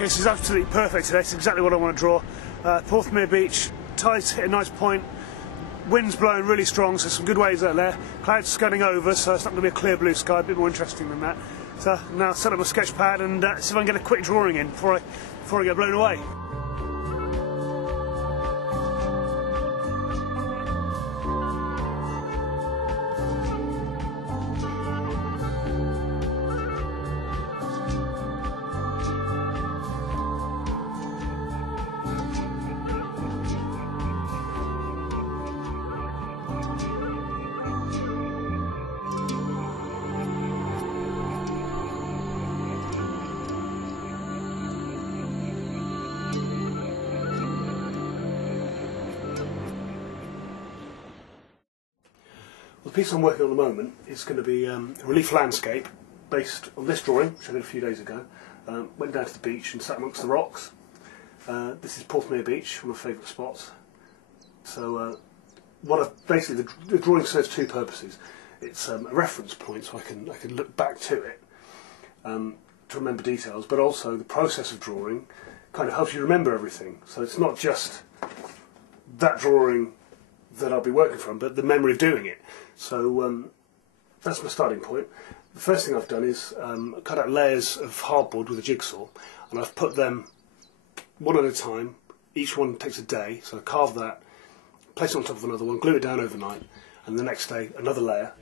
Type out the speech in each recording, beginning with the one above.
Okay, this is absolutely perfect today. It's exactly what I want to draw. Porthmeor beach, tides hit a nice point, wind's blowing really strong, so some good waves out there. Clouds scudding over, so it's not going to be a clear blue sky, a bit more interesting than that. So now set up my sketch pad and see if I can get a quick drawing in before I get blown away. The piece I'm working on at the moment is going to be a relief landscape based on this drawing, which I did a few days ago. Went down to the beach and sat amongst the rocks. This is Porthmeor Beach, one of my favourite spots. So basically the drawing serves two purposes. It's a reference point, so I can look back to it to remember details, but also the process of drawing kind of helps you remember everything. So it's not just that drawing that I'll be working from, but the memory of doing it. So that's my starting point. The first thing I've done is cut out layers of hardboard with a jigsaw, and I've put them one at a time. Each one takes a day, so I carve that, place it on top of another one, glue it down overnight, and the next day another layer.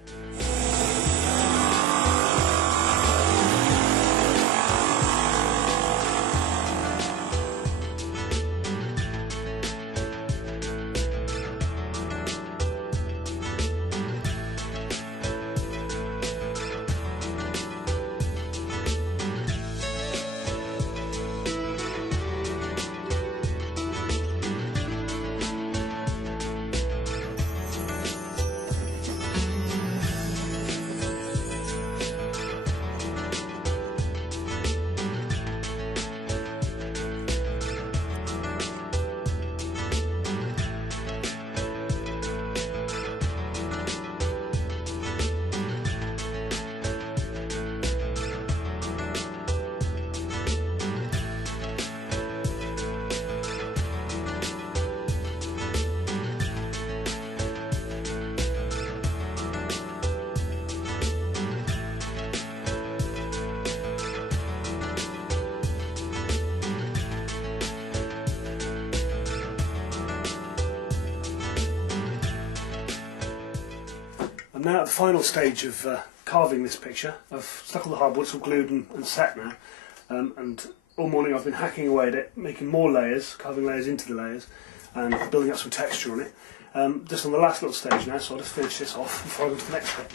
I'm now at the final stage of carving this picture. I've stuck all the hardwood, it's all glued and set now, and all morning I've been hacking away at it, making more layers, carving layers into the layers, and building up some texture on it. Just on the last little stage now, so I'll just finish this off before I go to the next bit.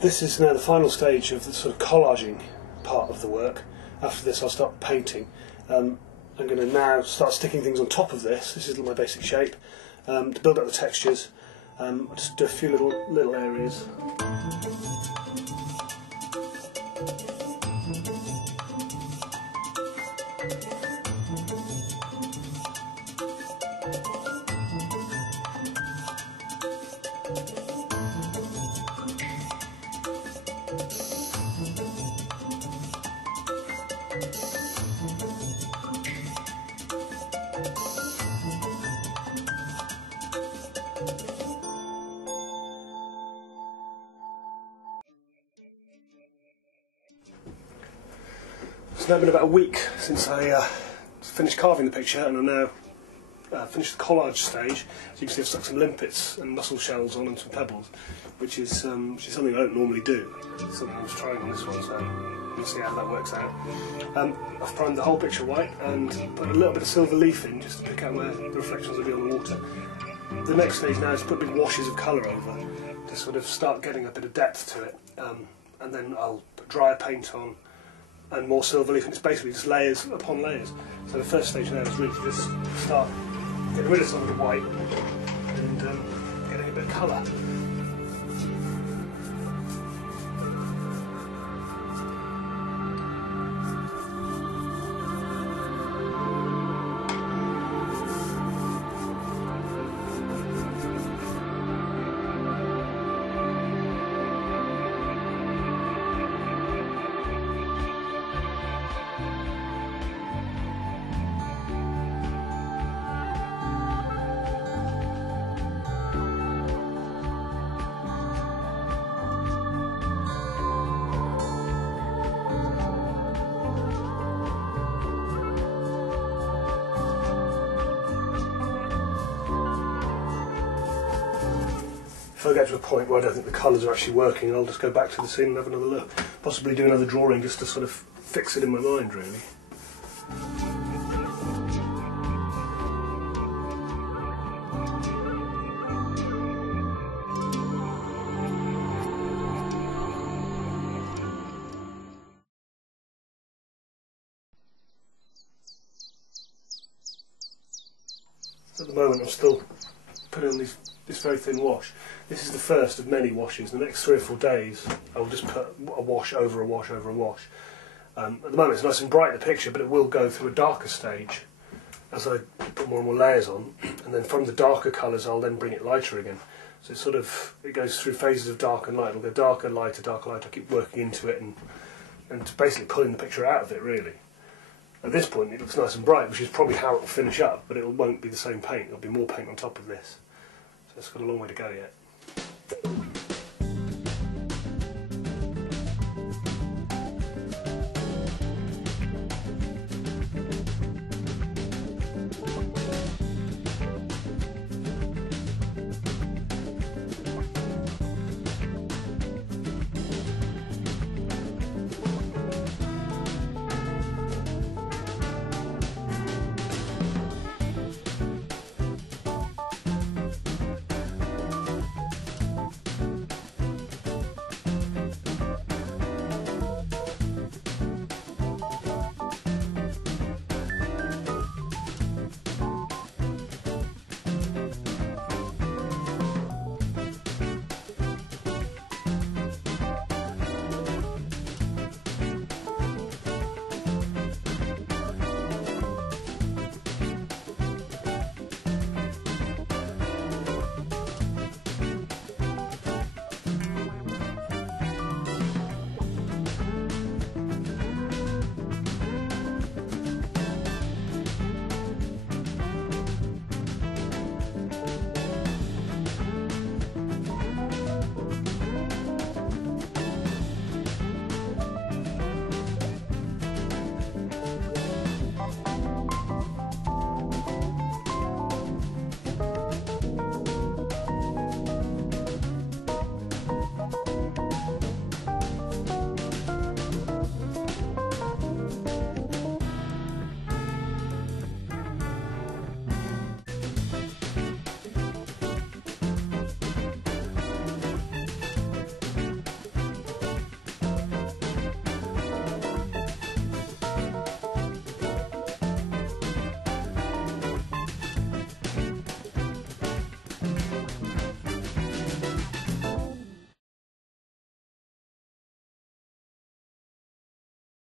This is now the final stage of the sort of collaging part of the work. After this I'll start painting. I'm going to now start sticking things on top of this. This is my basic shape. To build up the textures, I'll just do a few little areas. It's now been about a week since I finished carving the picture, and I'm now finished the collage stage. As you can see, I've stuck some limpets and mussel shells on and some pebbles, which is something I don't normally do. It's something I was trying on this one, so we'll see how that works out. I've primed the whole picture white and put a little bit of silver leaf in just to pick out where the reflections will be on the water. The next stage now is to put big washes of colour over to sort of start getting a bit of depth to it, and then I'll put drier paint on, and more silver leaf, and it's basically just layers upon layers. So the first stage now is really to just start getting rid of some of the white and getting a bit of colour. If I get to a point where I don't think the colours are actually working, I'll just go back to the scene and have another look. Possibly do another drawing just to sort of fix it in my mind, really. At the moment I'm still putting on this very thin wash. This is the first of many washes. The next 3 or 4 days I'll just put a wash over a wash over a wash. At the moment it's nice and bright, the picture, but it will go through a darker stage as I put more and more layers on, and then from the darker colours I'll then bring it lighter again. So it's it goes through phases of dark and light. It'll go darker, lighter, darker, lighter. I keep working into it and basically pulling the picture out of it, really. At this point it looks nice and bright, which is probably how it will finish up, but it won't be the same paint. There'll be more paint on top of this. So it's got a long way to go yet.